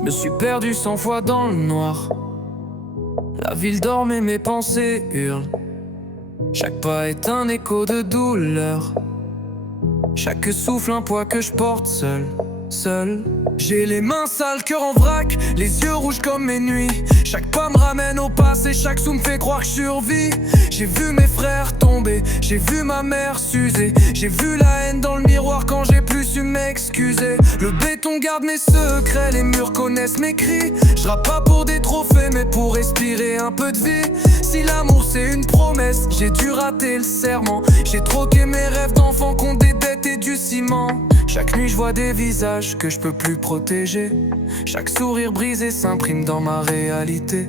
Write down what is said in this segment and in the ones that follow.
Je me suis perdu 100 fois dans le noir. La ville dort et mes pensées hurlent. Chaque pas est un écho de douleur. Chaque souffle un poids que je porte seul. J'ai les mains sales, cœur en vrac, les yeux rouges comme mes nuits. Chaque pas me ramène au passé, chaque sou me fait croire que je survis. J'ai vu mes frères tomber, j'ai vu ma mère s'user. J'ai vu la haine dans le miroir quand j'ai plus su m'excuser. Le béton garde mes secrets, les murs connaissent mes cris. Je rappe pas pour des trophées mais pour respirer un peu de vie. Si l'amour c'est une promesse, j'ai dû rater le serment. J'ai troqué mes rêves d'enfant contre des dettes et du ciment. Chaque nuit je vois des visages que je peux plus protéger. Chaque sourire brisé s'imprime dans ma réalité.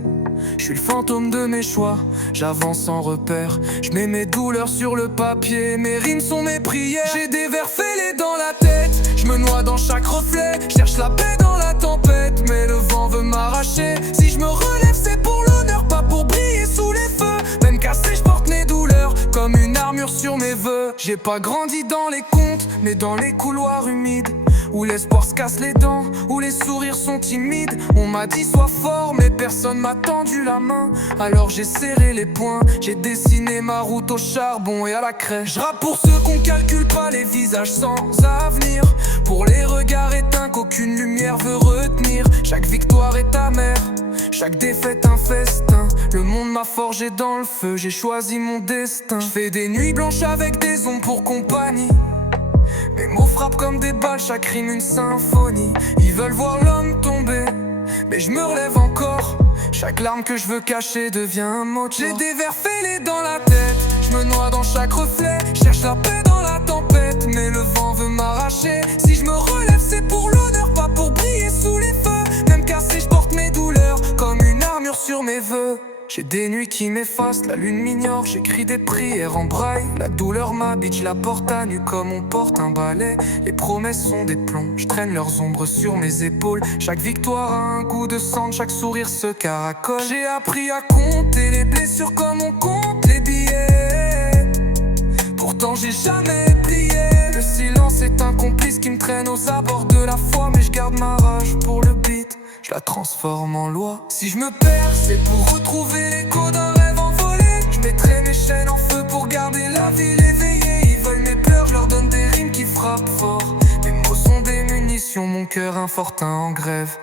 Je suis le fantôme de mes choix, j'avance sans repère. Je mets mes douleurs sur le papier, mes rimes sont mes prières. J'ai des vers fêlés dans la tête, je me noie dans chaque reflet. Cherche la paix dans la tempête, mais le vent veut m'arracher. Si je me relève c'est pour l'honneur, pas pour briller sous les feux. Même cassé je porte mes douleurs comme une armure sur mes vœux. J'ai pas grandi dans les contes, mais dans les couloirs humides, où l'espoir se casse les dents, où les sourires sont timides. On m'a dit sois fort mais personne m'a tendu la main. Alors j'ai serré les poings, j'ai dessiné ma route au charbon et à la craie. Je rappe pour ceux qu'on calcule pas, les visages sans avenir. Pour les regards éteints qu'aucune lumière veut retenir. Chaque victoire est amère, chaque défaite un festin. Le monde m'a forgé dans le feu, j'ai choisi mon destin. Je fais des nuits blanches avec des ombres pour compagnie. Mes mots frappent comme des balles, chaque rime une symphonie. Ils veulent voir l'homme tomber, mais je me relève encore. Chaque larme que je veux cacher devient un mot. J'ai des vers fêlés dans la tête, je me noie dans chaque reflet. Cherche la paix dans la tempête, mais le vent veut m'arracher. Si je me relève c'est pour l'honneur, pas pour briller sous les feux. Même cassé je porte mes douleurs comme une armure sur mes vœux. J'ai des nuits qui m'effacent, la lune m'ignore. J'écris des prières en braille. La douleur m'habite, je la porte à nu comme on porte un balai. Les promesses sont des plombs, je traîne leurs ombres sur mes épaules. Chaque victoire a un goût de sang, chaque sourire se caracole. J'ai appris à compter les blessures comme on compte les billets. Pourtant j'ai jamais plié. Le silence est un complice qui me traîne aux abords de la foi. Mais je garde ma rage pour le beat, je la transforme en loi. Si je me perds, c'est pour retrouver l'écho d'un rêve envolé. Je mettrai mes chaînes en feu pour garder la ville éveillée. Ils veulent mes pleurs, je leur donne des rimes qui frappent fort. Mes mots sont des munitions, mon cœur un fortin en grève.